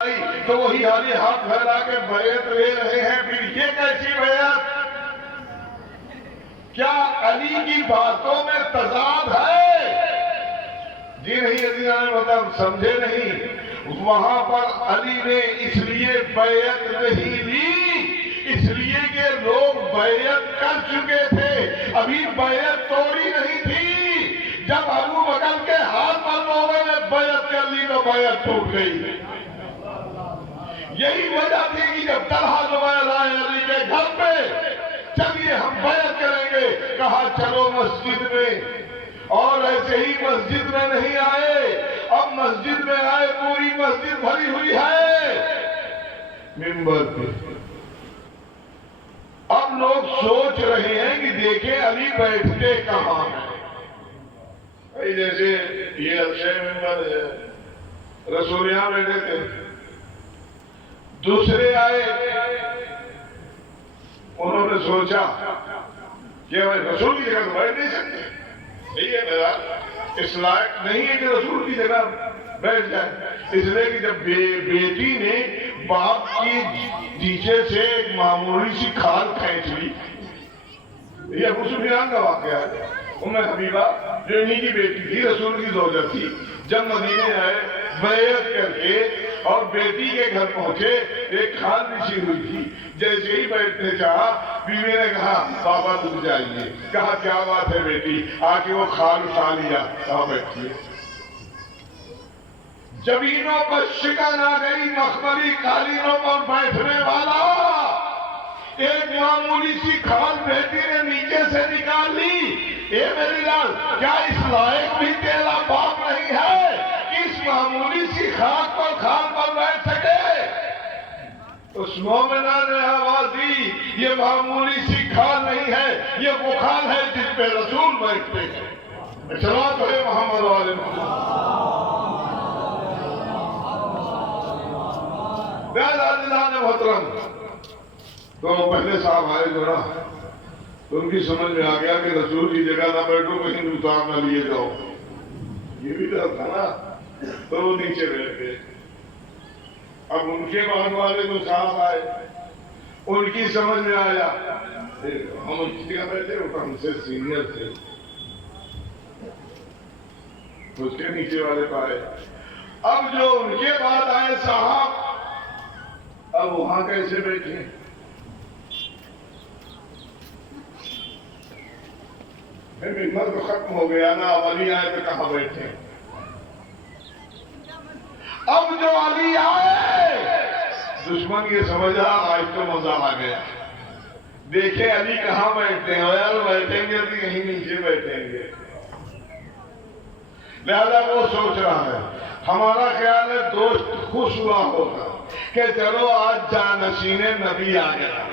تو وہی علی ہاتھ پھیلا کے بیعت لے رہے ہیں. پھر یہ کیسی بیعت؟ کیا علی کی باتوں میں تضاد ہے؟ جی نہیں عزیزان مطلب سمجھے نہیں. وہاں پر علی نے اس لیے بیعت نہیں لی اس لیے کہ لوگ بیعت کر چکے تھے, ابھی بیعت توڑی نہیں تھی. جب ابو بکر کے ہاتھ پر لوگوں نے بیعت کر لی تو بیعت ٹوٹ گئی. یہی وجہ تھی کہ جب طلحہ زبیر آئے علی کے گھر پہ, چلیے ہم بیعت کریں گے, کہا چلو مسجد میں. اور ایسے ہی مسجد میں نہیں آئے, اب مسجد میں آئے, پوری مسجد بھری ہوئی ہے منبر پہ. اب لوگ سوچ رہے ہیں کہ دیکھیں علی بیٹھتے کہاں ہیں. جیسے یہ اچھے منبر ہے, رسول یہاں بیٹھے تھے, دوسرے آئے, انہوں نے سوچا کہ بھائی رسول کی جگہ تو بیٹھ نہیں سکتے, نہیں ہے میرا اس لائق نہیں ہے کہ رسول کی جگہ بیٹھ جائے. اس لیے کہ جب بیٹی نے باپ کی نیچے سے ایک معمولی سی کھال کھینچ لی, یہ ابو سفیان کا واقعہ ہے. ام حبیبہ جو انہی کی بیٹی تھی, رسول کی زوجہ تھی, جب مدینے آئے بیعت کر کے اور بیٹی کے گھر پہنچے, ایک کھال بچھی ہوئی تھی. جیسے ہی بیٹھنے چاہا, بیوی نے کہا بابا دور جائیے. کہا کیا بات ہے بیٹی, آ کے وہ کھال اٹھا لیا, کہا بیٹھیے. زمینوں پر شکن آ گئی, مخملی قالینوں پر بیٹھنے والا. ایک معمولی سی کھال بیٹی نے نیچے سے نکال لی. اے میری لال, کیا اس لائق بھی تیرا باپ نہیں ہے کہ اس معمولی سی خاک پر کھال پر بیٹھ سکے؟ اس مومنہ نے آواز دی, یہ معمولی سی کھال نہیں ہے, یہ وہ کھال ہے جس پہ رسول بیٹھتے ہیں. صلوات ہے محمد والے محمد. محترم, تو پہلے صاحب آئے جو نا, تو ان کی سمجھ میں آ گیا کہ رسول کی جگہ نہ بیٹھو, کہیں اتار نہ لیے جاؤ. یہ بھی ڈر تھا نا, تو وہ نیچے بیٹھ گئے. اب ان کے بعد والے جو صاحب آئے, ان کی سمجھ میں آیا ہم ان کی جگہ بیٹھے, وہ ہم سے سینئر تھے. اس کے نیچے والے پائے. اب جو ان کے بعد آئے صاحب, اب وہاں کیسے بیٹھے؟ منبر تو ختم ہو گیا نا, اب علی آئے تو کہاں بیٹھے؟ اب جو علی آئے, دشمن یہ سمجھا آج تو مزہ آ گیا. دیکھے علی کہاں بیٹھتے ہیں, یار بیٹھیں گے تو یہیں نیچے بیٹھیں گے. لہذا وہ سوچ رہا ہے, ہمارا خیال ہے دوست خوش ہوا ہوگا کہ چلو آج جانشین نبی آ گیا.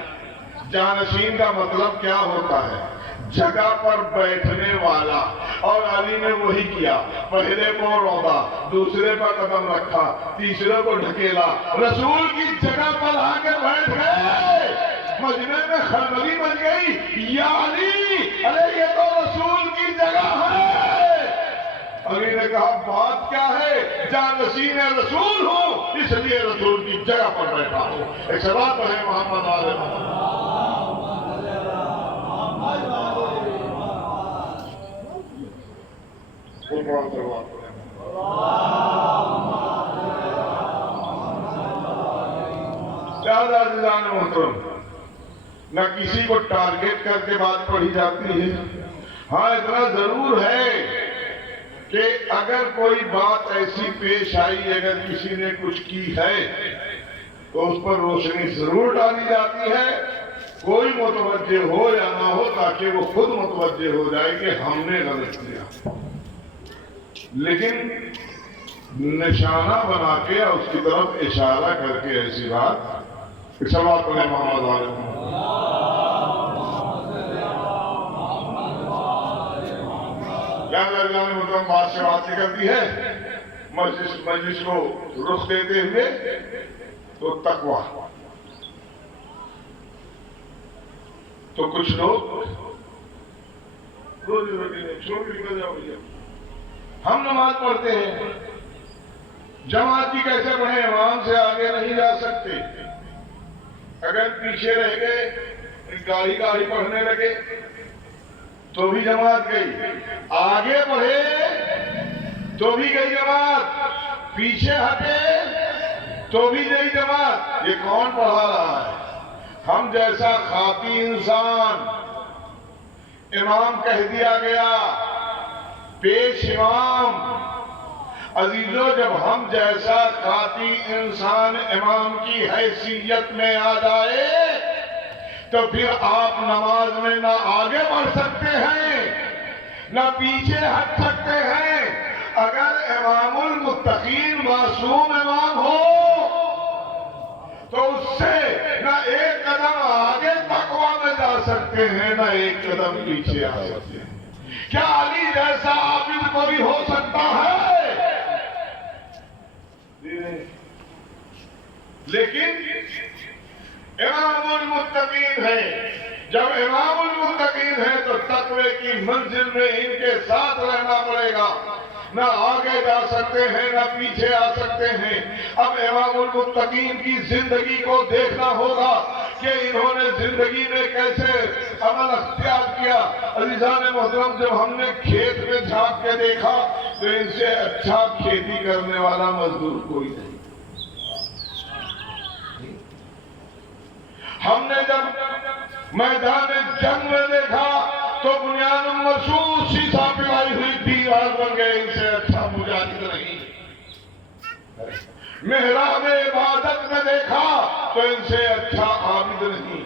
جانشین کا مطلب کیا ہوتا ہے؟ جگہ پر بیٹھنے والا. اور علی نے وہی کیا, پہلے کو رودا, دوسرے پر قدم رکھا, تیسرے کو ڈھکیلا, رسول کی جگہ پر آ کے بیٹھ گئے. مجمع میں خلبلی مچ گئی, یا علی, ارے یہ تو رسول کی جگہ ہے. علی نے کہا بات کیا ہے, جانشین رسول ہوں اس لیے رسول کی جگہ پر بیٹھا ہوں. ایک صلوات پڑھیں محمد والے محمد. محترم, نہ کسی کو ٹارگٹ کر کے بات پڑھی جاتی ہے. ہاں اتنا ضرور ہے کہ اگر کوئی بات ایسی پیش آئی, اگر کسی نے کچھ کی ہے تو اس پر روشنی ضرور ڈالی جاتی ہے, کوئی متوجہ ہو یا نہ ہو, تاکہ وہ خود متوجہ ہو جائے کہ ہم نے غلط کیا. لیکن نشانہ بنا کے اس کی طرف اشارہ کر کے ایسی بات, صلوات پڑھیں محمد والے محمد. مطلب بات سے بات نکلتی ہے, مجلس کو رخ دیتے ہوئے تو تقویٰ. تو کچھ لوگ روزی روٹی نہیں چھوڑ کے نکل جاؤ. ہم نماز پڑھتے ہیں, جماعت کی کیسے پڑھیں, امام سے آگے جا سکتے. اگر پیچھے رہ گئے گاڑی پڑھنے لگے تو بھی جماعت گئی، آگے بڑھے تو بھی گئی جماعت، پیچھے ہٹے تو بھی گئی جماعت. یہ کون پڑھا رہا ہے؟ ہم جیسا خاطی انسان امام کہہ دیا گیا، پیش امام. عزیزو، جب ہم جیسا خاطی انسان امام کی حیثیت میں آ جائے تو پھر آپ نماز میں نہ آگے بڑھ سکتے ہیں نہ پیچھے ہٹ سکتے ہیں. اگر امام المتقین معصوم امام ہو تو اس سے نہ ایک قدم آگے تقویٰ میں جا سکتے ہیں نہ ایک قدم پیچھے آ سکتے ہیں. کیا علی جیسا عابد کو بھی ہو سکتا ہے؟ لیکن امام المتقین ہے. جب امام المتقین ہے تو تقوی کی منزل میں ان کے ساتھ رہنا پڑے گا. نہ آگے جا سکتے ہیں نہ پیچھے آ سکتے ہیں. اب امام المتقین کی زندگی کو دیکھنا ہوگا کہ انہوں نے زندگی میں کیسے عمل اختیار کیا. عزیزان محترم، جب ہم نے کھیت میں جھانک کے دیکھا تو ان سے اچھا کھیتی کرنے والا مزدور کوئی نہیں. ہم نے جب میدان جنگ میں دیکھا تو بنیاد مرصوص شیشہ پلائی ہوئی دیوار بن گئے، ان سے اچھا مجاہد نہیں. محراب عبادت میں دیکھا تو ان سے اچھا عابد نہیں.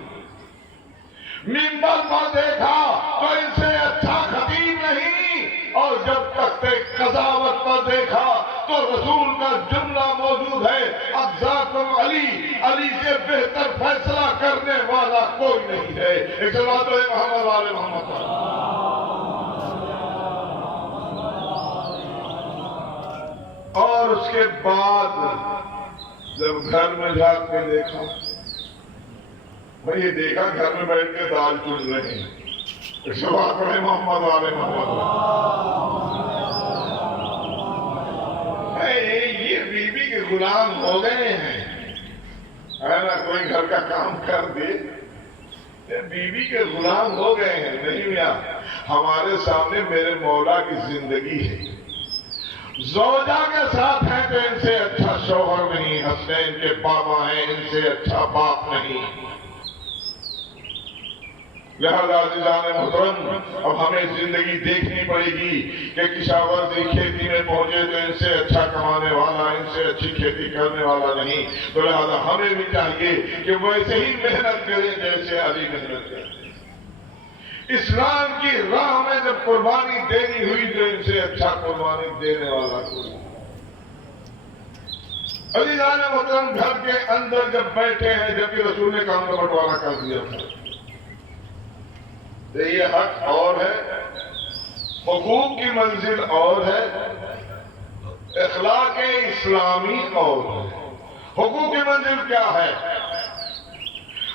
منبر پر دیکھا تو ان سے اچھا خطیب نہیں. اور جب تخت قضاوت پر دیکھا تو رسول کا جملہ موجود ہے، اجزاکم علی، علی سے بہتر فیصلہ کرنے والا کوئی نہیں ہے. ایک صلوات ہے محمد والے محمد. اور اس کے بعد جب گھر میں جا کے دیکھا، میں یہ دیکھا گھر میں بیٹھ کے دال چن رہے ہیں. ایک صلوات ہے محمد والے محمد. یہ بیوی کے غلام ہو گئے ہیں، ہے نا؟ کوئی گھر کا کام کر دے، بیوی کے غلام ہو گئے ہیں. نہیں میاں، ہمارے سامنے میرے مولا کی زندگی ہے. زوجہ کے ساتھ ہیں تو ان سے اچھا شوہر نہیں. حسنین کے بابا ہیں، ان سے اچھا باپ نہیں. لہذا عزیزان محترم، اب ہمیں زندگی دیکھنی پڑے گی کہ کشاورزی کھیتی میں پہنچے تو ان سے اچھا کمانے والا، ان سے اچھی کھیتی کرنے والا نہیں. تو لہذا ہمیں بھی چاہیے کہ ویسے ہی محنت کریں جیسے علی محنت کرتے. اسلام کی راہ میں جب قربانی دینی ہوئی تو ان سے اچھا قربانی دینے والا کوئی. عزیزان محترم، گھر کے اندر جب بیٹھے ہیں، جبکہ رسول نے کام کا بٹوارا کر دیا تھا. یہ حق اور ہے، حقوق کی منزل اور ہے، اخلاق اسلامی اور ہے. حقوق کی منزل کیا ہے؟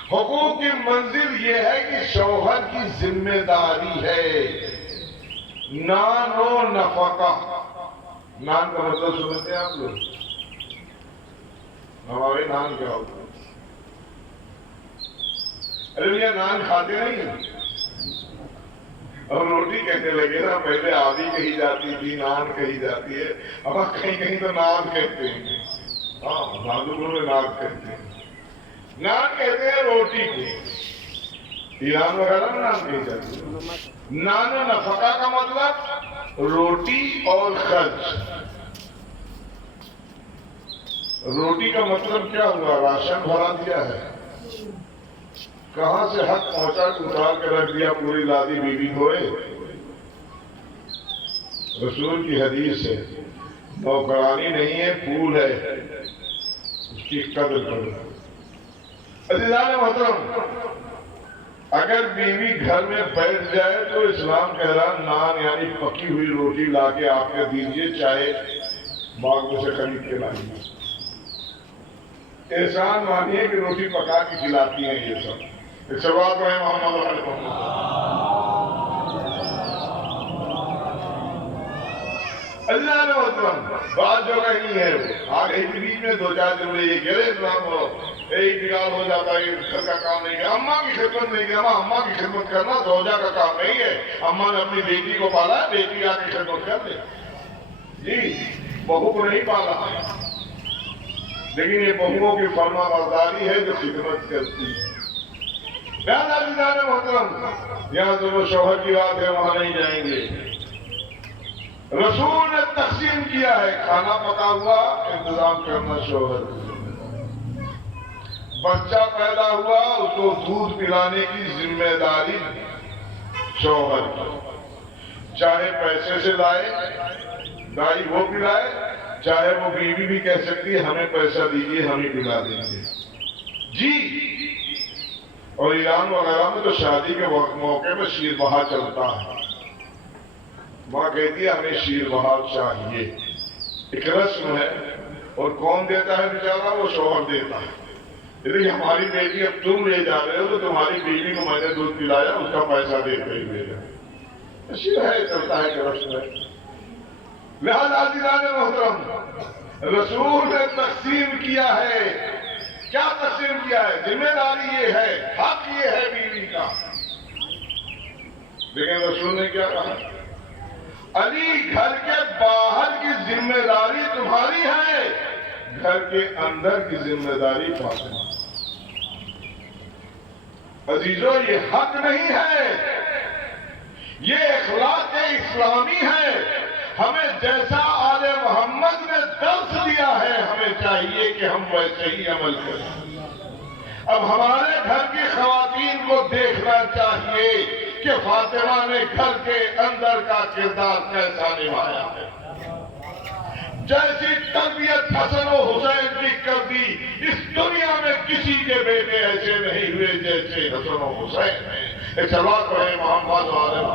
حقوق کی منزل یہ ہے کہ شوہر کی ذمہ داری ہے نان و نفقہ. نان کا مطلب سمجھتے ہیں آپ لوگ؟ ہمارے نان کیا ہوتا ہے؟ ارے بھیا، نان کھاتے نہیں ہیں اور روٹی کہنے لگے نا. پہلے آدھی کہی جاتی تھی، نان کہی جاتی ہے. اب کہیں تو نان کہتے ہیں. ہاں، معلوموں میں نان کہتے ہیں. نان کہتے ہیں روٹی کو. ایران وغیرہ میں نان کہی جاتی ہے. نان و نفقہ کا مطلب روٹی اور خرچ. روٹی کا مطلب کیا ہوا؟ راشن بھرا دیا ہے. کہاں سے حق پہنچا، اتار کے رکھ دیا، پوری لادی بیوی ہوئے. رسول کی حدیث ہے، نوکرانی نہیں ہے، پھول ہے، اس کی قدر کرو. عزیزان محترم، اگر بیوی گھر میں بیٹھ جائے تو اسلام کہہ رہا نان یعنی پکی ہوئی روٹی لا کے آپ کے دیجیے، چاہے باغ میں سے خرید کے لائیے. احسان مانیے کہ روٹی پکا کے کھلاتی ہیں. یہ سب اس سے بات ہے محمد علیہ وسلم. اللہ نے محترم بات جو کہیں ہے آگے کے بیچ میں دو چار جملے یہ کہہ رہے اسلام ہو ایک بگاڑ ہو جاتا ہے گھر کا کام نہیں کیا اماں کی خدمت نہیں کیا اماں کی خدمت کرنا زوجہ کا کام نہیں ہے اماں نے اپنی بیٹی کو پالا ہے بیٹی آ کی خدمت کر دے جی بہو کو نہیں پالا لیکن یہ بہوؤں کی فرما برداری ہے جو خدمت کرتی ہے محترم یہاں دونوں شوہر کی بات ہے وہاں نہیں جائیں گے رسول نے تقسیم کیا ہے کھانا پکا ہوا انتظام کرنا شوہر بچہ پیدا ہوا اس کو دودھ پلانے کی ذمہ داری شوہر کی چاہے پیسے سے لائے دائی وہ پلائے چاہے وہ بیوی بھی کہہ سکتی ہے ہمیں پیسہ دیجیے ہم ہی پلا دیں گے جی اور ایران وغیرہ میں تو شادی کے موقع پہ شیر بہار چلتا ہے ماں کہتی ہے ہمیں شیر بہار چاہیے ایک رسم ہے اور کون دیتا ہے بیچارہ وہ شوہر دیتا ہے یعنی ہماری بیٹی اب تم لے جا رہے ہو تو تمہاری بیوی کو میں نے دودھ پلایا اس کا پیسہ دے کر ہی بھیجا شیر ہے چلتا ہے کہ رسم ہے لہذا عزیزان محترم رسول نے تقسیم کیا ہے کیا تقسیم کیا ہے ذمہ داری یہ ہے حق یہ ہے بیوی کا لیکن رسول نے کیا کہا علی گھر کے باہر کی ذمہ داری تمہاری ہے گھر کے اندر کی ذمہ داری فاطمہ عزیزو یہ حق نہیں ہے یہ اخلاق اسلامی ہے ہمیں جیسا آل محمد نے درس دیا ہے ہمیں چاہیے کہ ہم ویسے ہی عمل کریں اب ہمارے گھر کی خواتین کو دیکھنا چاہیے کہ فاطمہ نے گھر کے اندر کا کردار کیسا نبھایا ہے جیسی تربیت حسن و حسین کی کر دی اس دنیا میں کسی کے بیٹے ایسے نہیں ہوئے جیسے حسن و حسین ہیں ایک سوال پڑھے محمد والے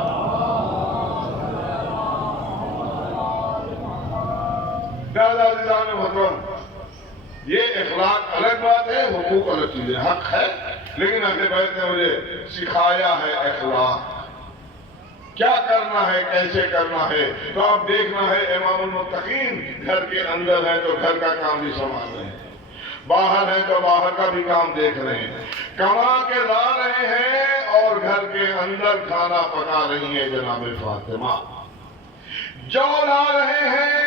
دادا عزیزان محترم یہ اخلاق الگ بات ہے حقوق الگ چیز ہے حق ہے لیکن اگلے بیت نے مجھے سکھایا ہے اخلاق کیا کرنا ہے کیسے کرنا ہے تو اب دیکھنا ہے امام المتقین گھر کے اندر ہے تو گھر کا کام بھی سنبھال رہے ہیں باہر ہے تو باہر کا بھی کام دیکھ رہے ہیں کما کے لا رہے ہیں اور گھر کے اندر کھانا پکا رہی ہیں جناب فاطمہ جو لا رہے ہیں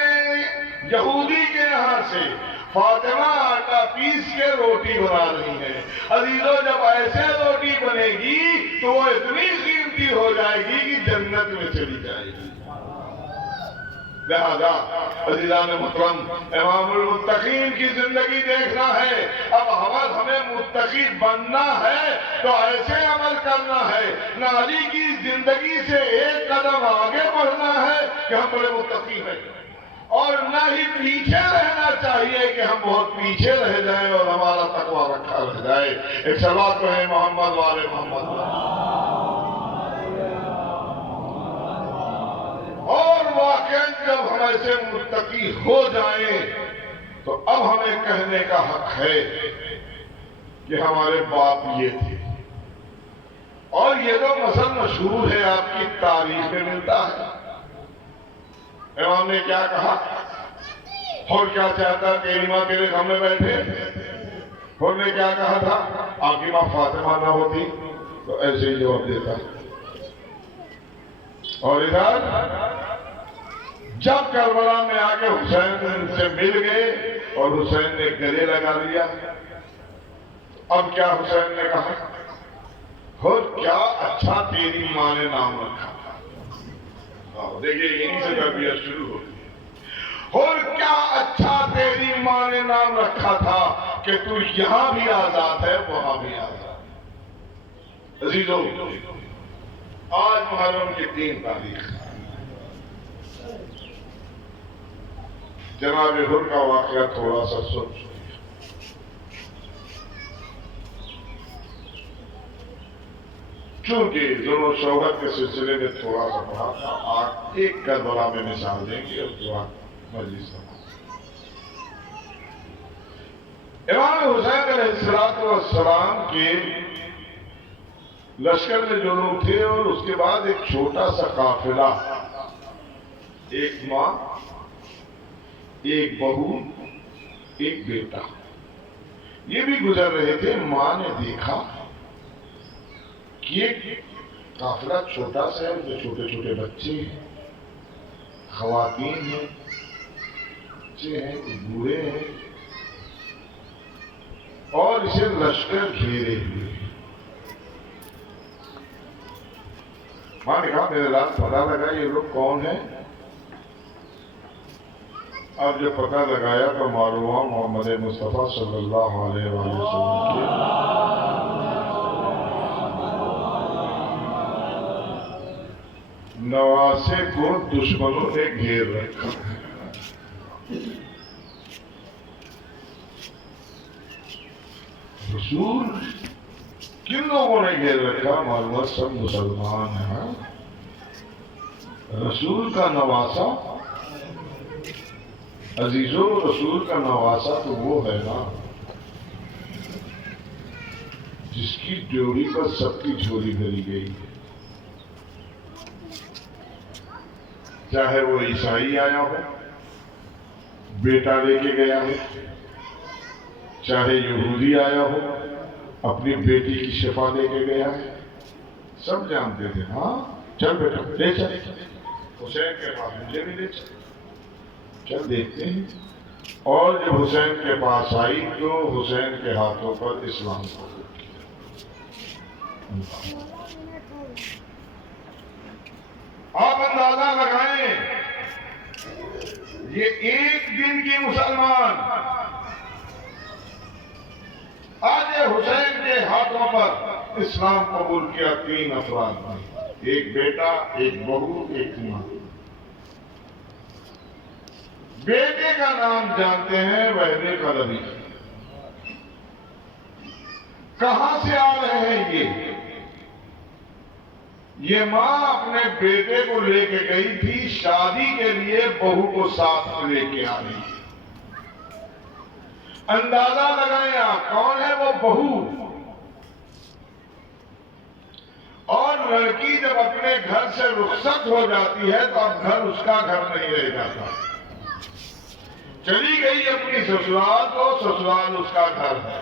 یہودی کے یہاں سے فاطمہ آٹا پیس کے روٹی بنا رہی ہے عزیزو جب ایسے روٹی بنے گی تو وہ اتنی قیمتی ہو جائے گی کہ جنت میں چلی جائے گی لہذا عزیزان محترم امام المتقین کی زندگی دیکھنا ہے اب ہمیں متقی بننا ہے تو ایسے عمل کرنا ہے نہ علی کی زندگی سے ایک قدم آگے بڑھنا ہے کہ ہم بڑے متقی ہیں اور نہ ہی پیچھے رہنا چاہیے کہ ہم بہت پیچھے رہ جائیں اور ہمارا تقوی رکھا رہ جائے ایک سوال تو ہے محمد والے محمد اور واقعاً جب ہم ایسے متقی ہو جائیں تو اب ہمیں کہنے کا حق ہے کہ ہمارے باپ یہ تھے اور یہ تو مثل مشہور ہے آپ کی تاریخ میں ملتا ہے امام نے کیا کہا اور کیا چاہتا تیری ماں تیرے غم میں بیٹھے اور نے کیا کہا تھا آپ کی ماں فاطمہ نہ ہوتی تو ایسے ہی جواب دیتا اور ادھر جب کربلا میں آ کے حسین سے مل گئے اور حسین نے گلے لگا لیا اب کیا حسین نے کہا اور کیا اچھا تیری ماں نے نام رکھا دیکھیے یہیں سے تربیت شروع ہوتی ہے اور کیا اچھا تیری ماں نے نام رکھا تھا کہ تو یہاں بھی آزاد ہے وہاں بھی آزاد عزیزو آج محرم کی 3 تاریخ جناب حر کا واقعہ تھوڑا سا سوچ چونکہ دونوں شوہر کے سلسلے میں تھوڑا سا پڑھا تھا آج ایک کربلا میں مثال دیں گے اس کے بعد مجلس امام حسین علیہ السلام کے لشکر میں جو لوگ تھے اور اس کے بعد ایک چھوٹا سا قافلہ ایک ماں ایک بہو ایک بیٹا، یہ بھی گزر رہے تھے. ماں نے دیکھا کہ ایک قافلہ چھوٹا سا ہے، اس میں چھوٹے چھوٹے بچے ہیں، خواتین ہیں، بچے ہیں، بوڑھے ہیں، اور اسے لشکر گھیرے ہوئے. ماں نے کہا میرے رات پتا لگا یہ لوگ کون ہیں. اب جب پتہ لگایا تو معلوم ہوا محمد مصطفیٰ صلی اللہ علیہ وآلہ وسلم کے نواسے کو دشمنوں نے گھیر رکھا. رسول کن لوگوں نے گھیر رکھا؟ معلوم سب مسلمان ہیں. رسول کا نواسا، عزیزو، رسول کا نواسا تو وہ ہے نا جس کی ڈیوڑی پر سب کی جھولی بھری گئی ہے. چاہے وہ عیسائی آیا ہو، بیٹا لے کے گیا ہے، چاہے یہودی آیا ہو، اپنی بیٹی کی شفا لے کے گیا ہے. سب جانتے تھے. ہاں چل بیٹا لے چل، حسین کے پاس مجھے بھی لے چل. چل دیکھتے ہیں. اور جب حسین کے پاس آئی تو حسین کے ہاتھوں پر اسلام قبول کیا. آپ اندازہ لگائیں، یہ ایک دن کی مسلمان آج حسین کے ہاتھوں پر اسلام قبول کیا. 3 افراد، ایک بیٹا، ایک بہو، ایک ماں. بیٹے کا نام جانتے ہیں وحدے قلبی. کہاں سے آ رہے ہیں یہ ماں اپنے بیٹے کو لے کے گئی تھی شادی کے لیے، بہو کو ساتھ لے کے آ رہی. اندازہ لگائیں آپ کون ہے وہ بہو. اور لڑکی جب اپنے گھر سے رخصت ہو جاتی ہے تو اب گھر اس کا گھر نہیں رہ جاتا. چلی گئی اپنی سسرال تو سسرال اس کا گھر ہے.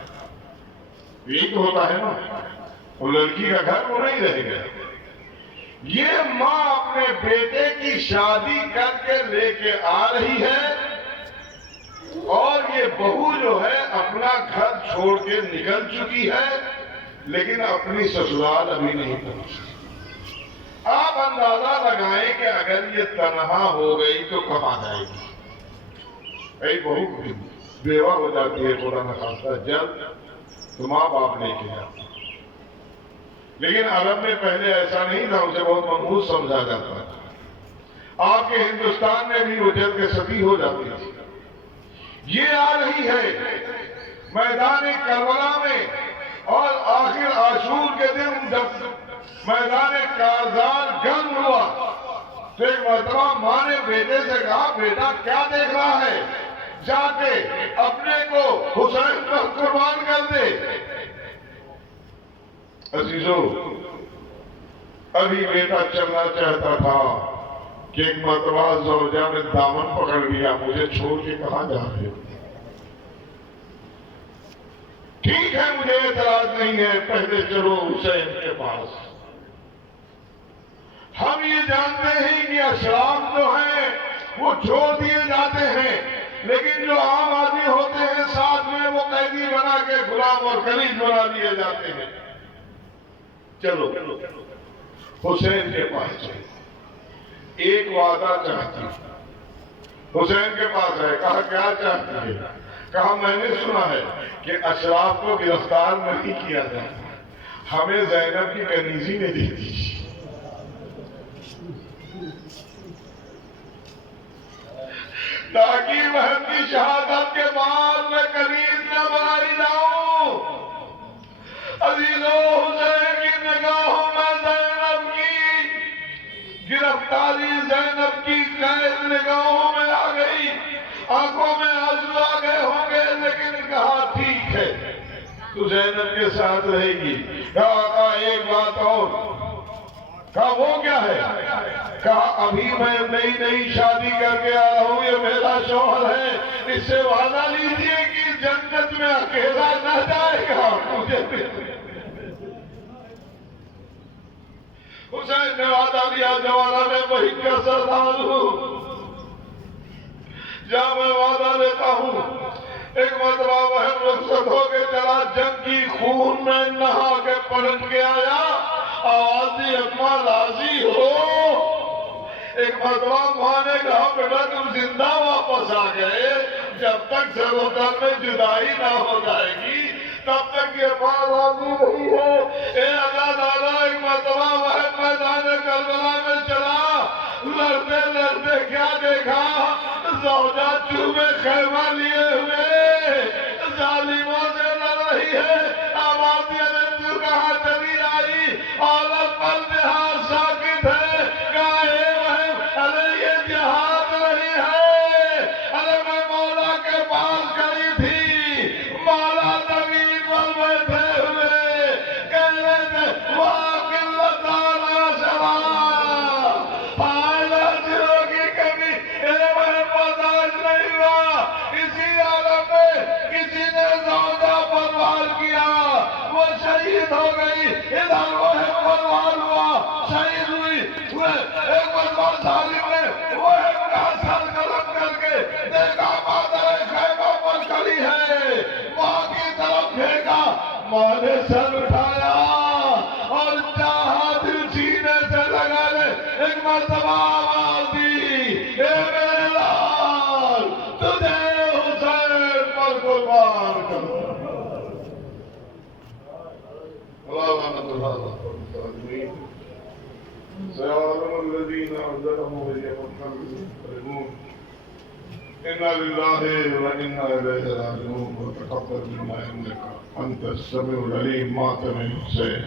یہ تو ہوتا ہے نا، وہ لڑکی کا گھر وہ نہیں رہ گیا. یہ ماں اپنے بیٹے کی شادی کر کے لے کے آ رہی ہے، اور یہ بہو جو ہے اپنا گھر چھوڑ کے نکل چکی ہے، لیکن اپنی سسرال ابھی نہیں پہنچی. آپ اندازہ لگائیں کہ اگر یہ تنہا ہو گئی تو کہاں جائے گی. ایک بہو بیوہ ہو جاتی ہے خدا نخواستہ جب تو ماں باپ نہیں کیا. لیکن عرب میں پہلے ایسا نہیں تھا، اسے بہت منحوس سمجھا جاتا تھا. آپ کے ہندوستان میں بھی وہ جل کے ستی ہو جاتی تھی. یہ آ رہی ہے میدان کربلا میں، اور آخر عاشور کے دن جب میدان کارزار گرم ہوا تو ایک مرتبہ ماں نے بیٹے سے کہا بیٹا کیا دیکھ رہا ہے، جا کے اپنے کو حسین پر قربان کر دے. عزیزو، ابھی بیٹا چلنا چاہتا تھا کہ ایک مرتبہ زوجہ نے دامن پکڑ لیا. مجھے چھوڑ کے کہاں جا رہے ہو؟ ٹھیک ہے مجھے اعتراض نہیں ہے، پہلے چلو حسین کے پاس. ہم یہ جانتے ہیں کہ اشراف جو ہیں وہ چھوڑ دیے جاتے ہیں، لیکن جو عام آدمی ہوتے ہیں ساتھ میں وہ قیدی بنا کے غلام اور خلیج بنا دیے جاتے ہیں. چلو حسین کے پاس چلے. ایک وعدہ چاہتی. حسین کے پاس ہے، کہا کیا چاہتی ہے؟ کہا میں نے سنا ہے کہ اشراف کو گرفتار نہیں کیا جاتا، ہمیں زینب کی کنیزی نے دی تھی. تاکہ بہن کی شہادت کے بعد میں کنیز نہ بنائی جاؤں. عزیزو، حسین کی نگاہوں میں زینب کی گرفتاری، زینب کی قید نگاہوں میں آ گئی. آنکھوں میں آنسو آ گئے ہوں گے، لیکن کہا ٹھیک ہے تو زینب کے ساتھ رہے گی. کہا ایک بات اور، کہا وہ کیا ہے؟ کہا ابھی میں نئی شادی کر کے آیا ہوں، یہ میرا شوہر ہے، اس سے وعدہ لیجئے کہ جنت میں اکیلا نہ جائے گا، مجھے حسین نے وعدہ لیا جوانا میں وہی کا سردار ہوں، جہاں میں وعدہ لیتا ہوں ایک مرتبہ وہ رخصت ہو کے چلا، جنگ کی خون میں نہا کے پلٹ کے آیا، آواز دی اماں راضی ہو؟ ایک مرتبہ ماں نے کہا بیٹا تم زندہ واپس آ گئے، جب تک سروتر میں جدائی نہ ہو جائے گی تب تک یہ بات راضی نہیں ہے۔ اے اللہ تعالیٰ، ایک مرتبہ وہ میدان کربلا میں چلا، لڑتے لڑتے کیا دیکھا؟ زوجہ چوبے خیمہ لیے ہوئے ظالموں سے لڑ رہی ہے، آبادیاں نے تو کہاں چلی آئی، عورت پر جہاز ساکت ہے، کہا اے بہن ارے یہ جہاز نہیں ہے، ارے میں مولا کے پاس کھڑی تھی، مولا زمین پر بیٹھے ہوئے کہہ رہے تھے واقل تعالیٰ شرا حالہ جنوں کی کمی، اے بہن برداشت نہیں ہوا، اسی عالم میں کسی نے زوجہ پر وار کیا، وہ شہید ہو گئی، ادھر وہ پر وار ہوا، شہید ہوئی، ایک مسلمان ظالم نے وہ کا سر قلم کر کے دیکھا مادر خیمہ پر کھڑی ہے، ماں کی طرف پھینکا، ماں نے سر اٹھایا اور چاہا دل سینے سے لگا لے، ایک مرتبہ آواز دی اے میرے لال تجھے حسین پر قربان کرو۔ سيعلم الذين ظلموا يوم إنا لله وإنا إليه راجعون وتقبل منا إنك أنت السميع العليم ماتم حسين۔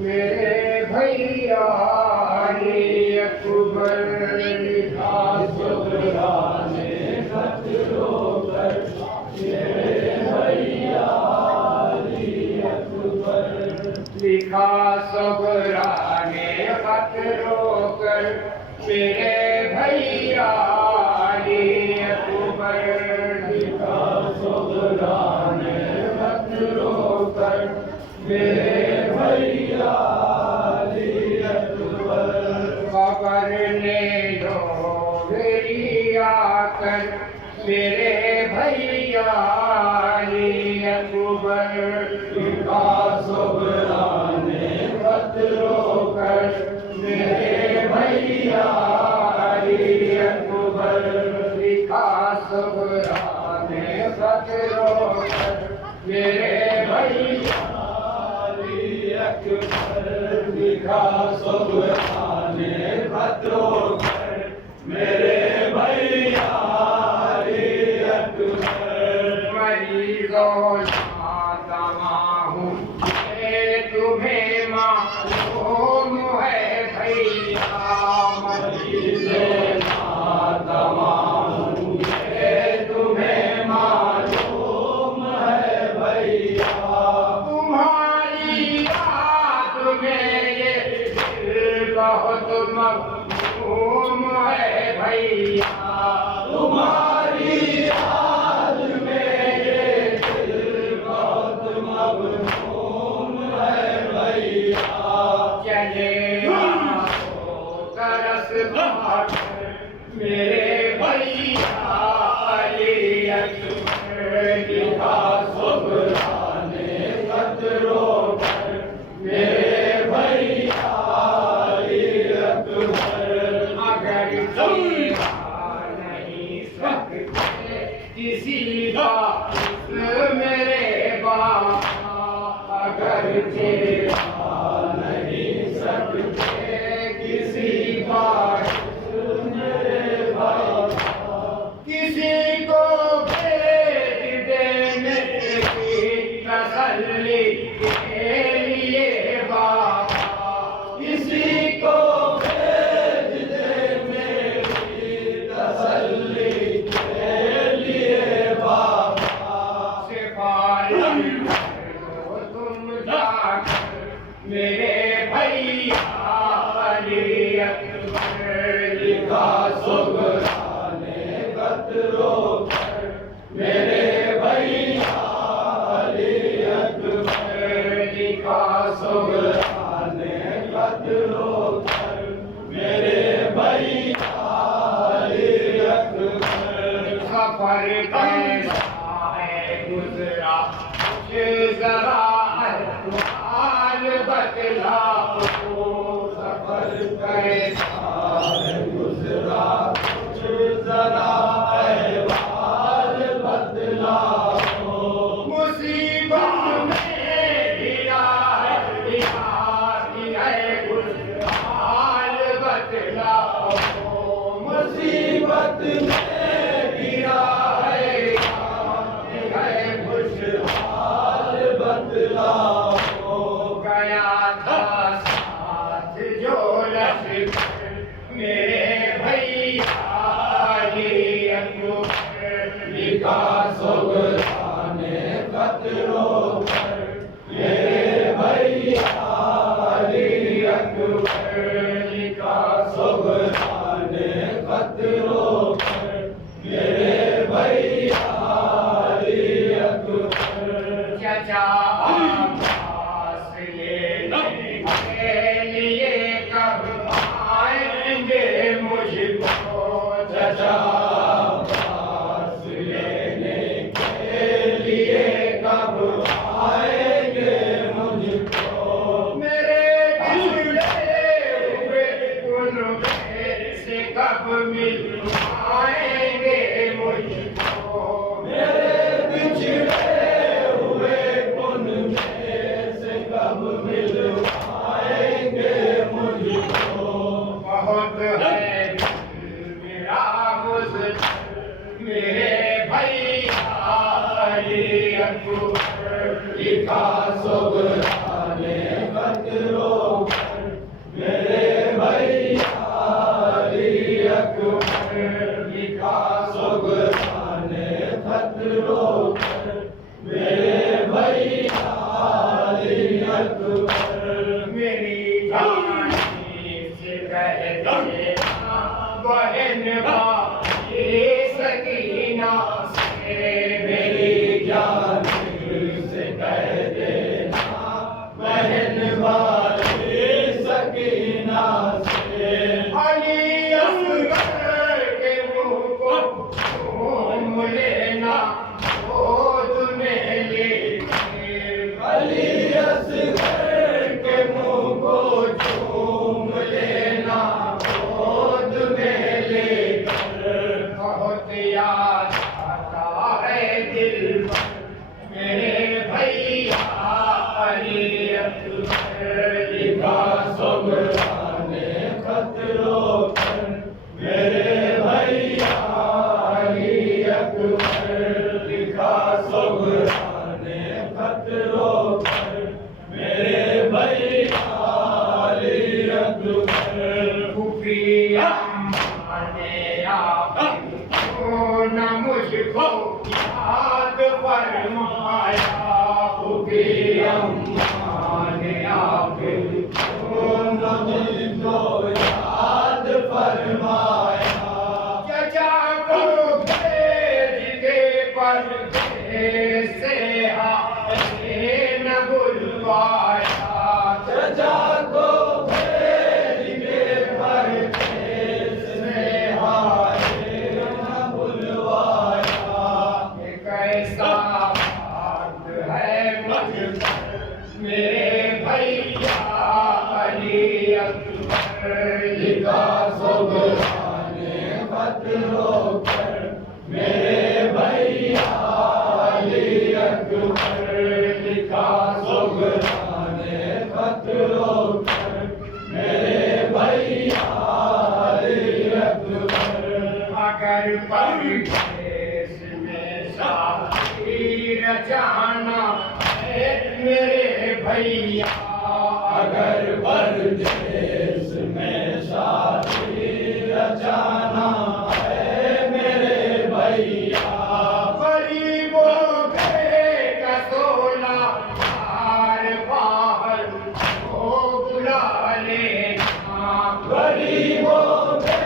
میرے بھیا علی اکبر لکھا سبحان خط رو کر، میرے بھیا علی اکبر لکھا سبحان خط رو کر، میرے بھیا علی اکبر لکھا سبحان خط رو کر، میرے بھیا علی اکبر خبر لے لو میری آ کر، میرے بھیا علی اکبر لکھا سبحان خط رو کر، میرے بھیا علی اکبر لکھا سبحان خط رو کر، میرے بھیا لکھا سبحان خط رو کر، میرے بھیا علی اکبر مریض و نادما ہوں یہ تمہیں معلوم ہے بھیا، مریض نادما ہوں یہ تمہیں معلوم ہے بھیا، بہت مغموم ہے بھیا، تمہاری یاد میں یہ دل بہت مغموم ہے بھیا، چلے ترس بھاٹ میرے بھیا علی اکبر لکھا سغرانے قطروں پر میرے بھیا علی اکبر اگر زمرہ نہیں سکتے کسی باعث میرے بابا اگر چیرا نہیں سکتے کسی باعث میرے بابا کسی کو بھیج دینے کی تسلی کے لیے بابا کسی کو بھیج دینے کی تسلی کے لیے بابا سفارش کرو تم جا کر میرے بھیا علی اکبر لکھا سغرانے قطروں پر میرے بھیا علی اکبر لکھا سغرانے قطروں پر میرے بھیا علی اکبر سفر کیسا ہے گزرا مجھے ذرا احوال بتلاؤ سفر کیسا ہے گزرا مجھے ذرا احوال بتلاؤ مصیبت میں گرا ہے کچھ حال بتلاؤ مصیبت میں گرا ہے کچھ حال بتلاؤ گیا تھا ساتھ جو لشکر میرے بھیا علی اکبر لکھا سغرانے قطروں پر میرے بھیا علی اکبر لکھا سغرانے قطروں پر میرے بھیا علی اکبر چچا عباس لینے کے لیے کب آئیں گے مجھ کو چچا عباس لینے کے لیے کب آئیں گے مجھ کو میرے بچھڑے ہوئے ان میں سے کب مل آئیں گے مجھ کو میرے بچھڑے ہوئے ان میں سے کب مل آئیں گے مجھ کو بہت ہے میرا گزر میرے بھیا علی اکبر لکھا سغرانے قطروں پر میرے بھیا علی اکبر لکھا سغرانے قطروں پر میرے بھیا علی اکبر میری جانی سے کہہ دینا بہن بھائی سکینہ سے میری جانی سے کہہ دینا بہن بھائی سکینہ سے علی اصغر کے منہ کو چوم لینا گود میں لے کے علی اصغر کے منہ کو چوم لینا گود میں لے کر بہت یاد آتا ہے دل پر میرے بھیا علی اکبر لکھا سغرانے قطروں پر میرے بھیا علی اکبر لکھا سغرانے قطروں پر میرے بھیا علی اکبر خفیہ نے آپ کو نہ مجھ کو یاد فرمایا خفیہ نے آپ کو نہ مجھ کو یاد فرمایا چچا کو بھیج کے پردے سے آئے نہ بلوایا چچا کو بھیج کے پردے سے آئے نہ بلوایا کیسا میرے بھیا علی اکبر لکھا سغران خط رو کر میرے بھیا علی اکبر اگر پردیس میں شادی رچانا ہے میرے بھیا اگر پردیس میں شادی رچانا ہے میرے بھیا غریبوں کے کسولا ہار باہر کو بلا لینا غریبوں کے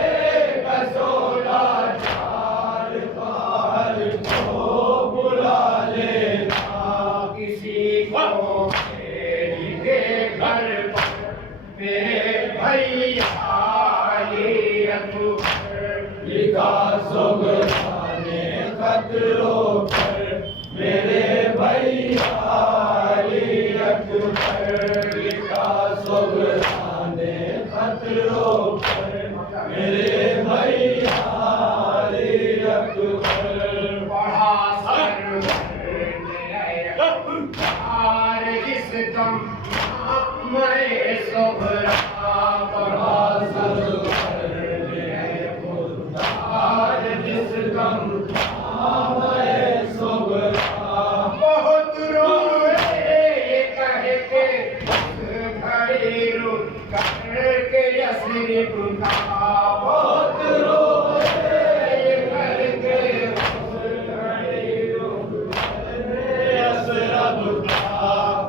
کسولا چار باہر کو بلا لینا کسی کو میری کے گھر پر میرے بھیا علی اکبر لکھا سغران خط رو کر میرے بھیا علی اکبر لکھا سغران خط رو کر میرے بھیا علی اکبر پڑھا سرور یار جس دم میں سغرا پڑھا سرور جس دم میں سغرا بہت روئے یہ کہہ کے گھڑی رک کر کے یثرب کا بہت روئے یہ کہہ کے گھڑی رک کر یثرب کا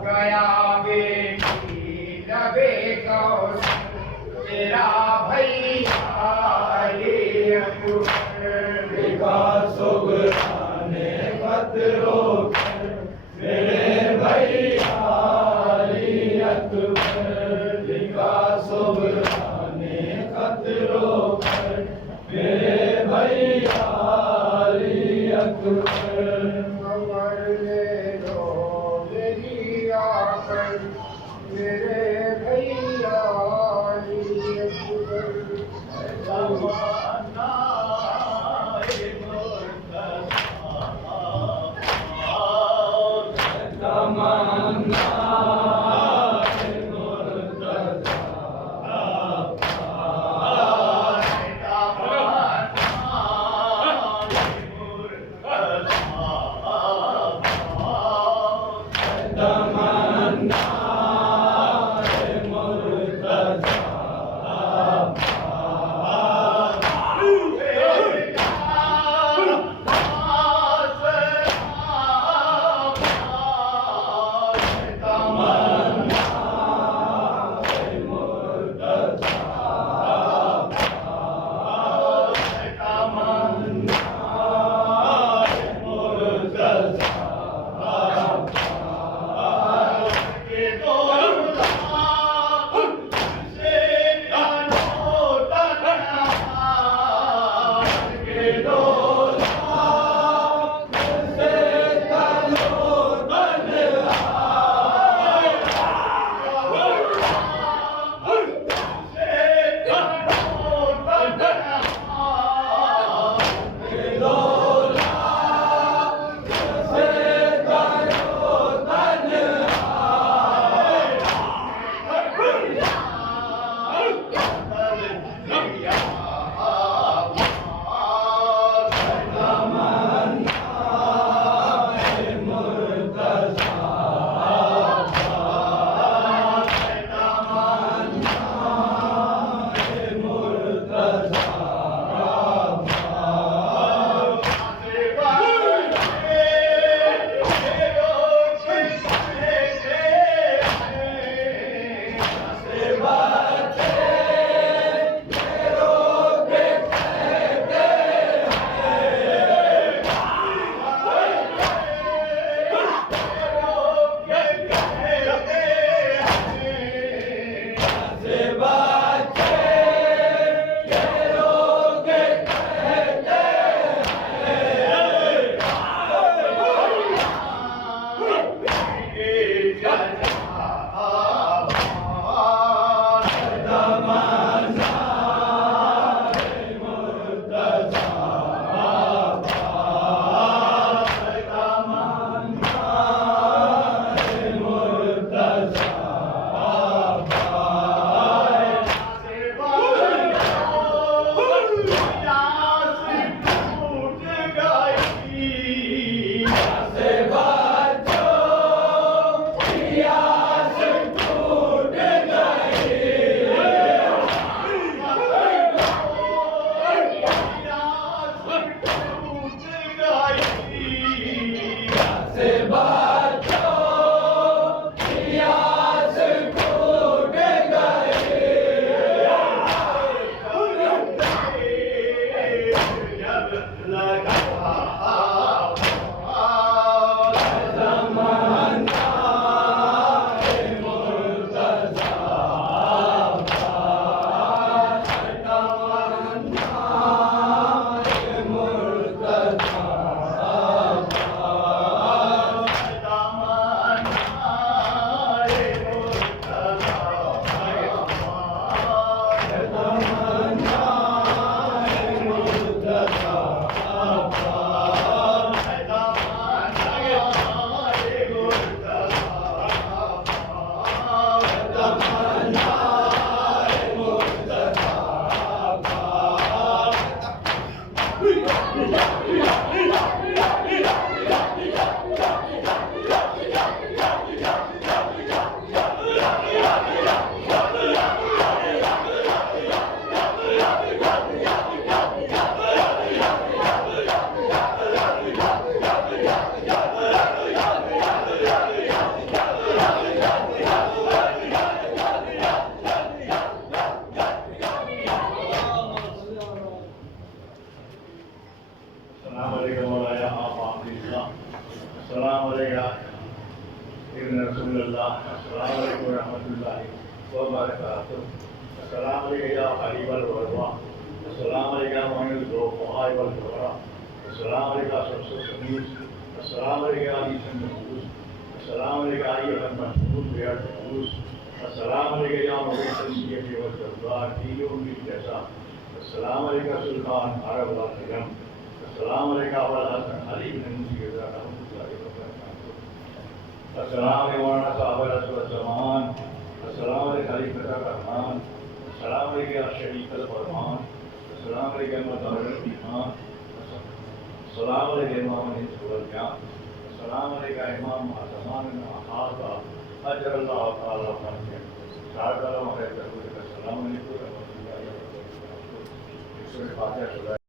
گیا بیٹی لبے کوثر تیرا بھیا علی اکبر لکھا سغران خط رو کر میرے بھیا علی اکبر لکھا سغران خط رو کر میرے بھیا علی اکبر خبر لے لو میری آ کر میرے بھیا علی اکبر السلام علیکم مولانا السلام علیکم ابن رسول اللہ السلام علیکم ورحمۃ اللہ وبرکاتہ السلام علیکم یا حبیب الوروا السلام علیکم معین الذوقاء والخبراء السلام علیکم شمس الشموس السلام علیکم علی شمس السلام علیکم ایھا المحمود بیات القدوس السلام علیکم یا مبعوث الشریعۃ والجزاء دیوم بالجزاء السلام علیکم سلطان عرب والعجم السلام علیکم ابوالحسن علی بن موسی رحمۃ اللہ وبرکاتہ السلام علیکم مولانا صاحب رسول الزمان السلام علیکم خلیفۃ الرحمان السلام علیکم شریف الفرمان السلام علیکم مظہر الایمان السلام علیکم امام الجان السلام علیکم امام معظمان حاضہ اجر اللہ تعالی عنہ السلام علیکم ورحمۃ اللہ وبرکاتہ.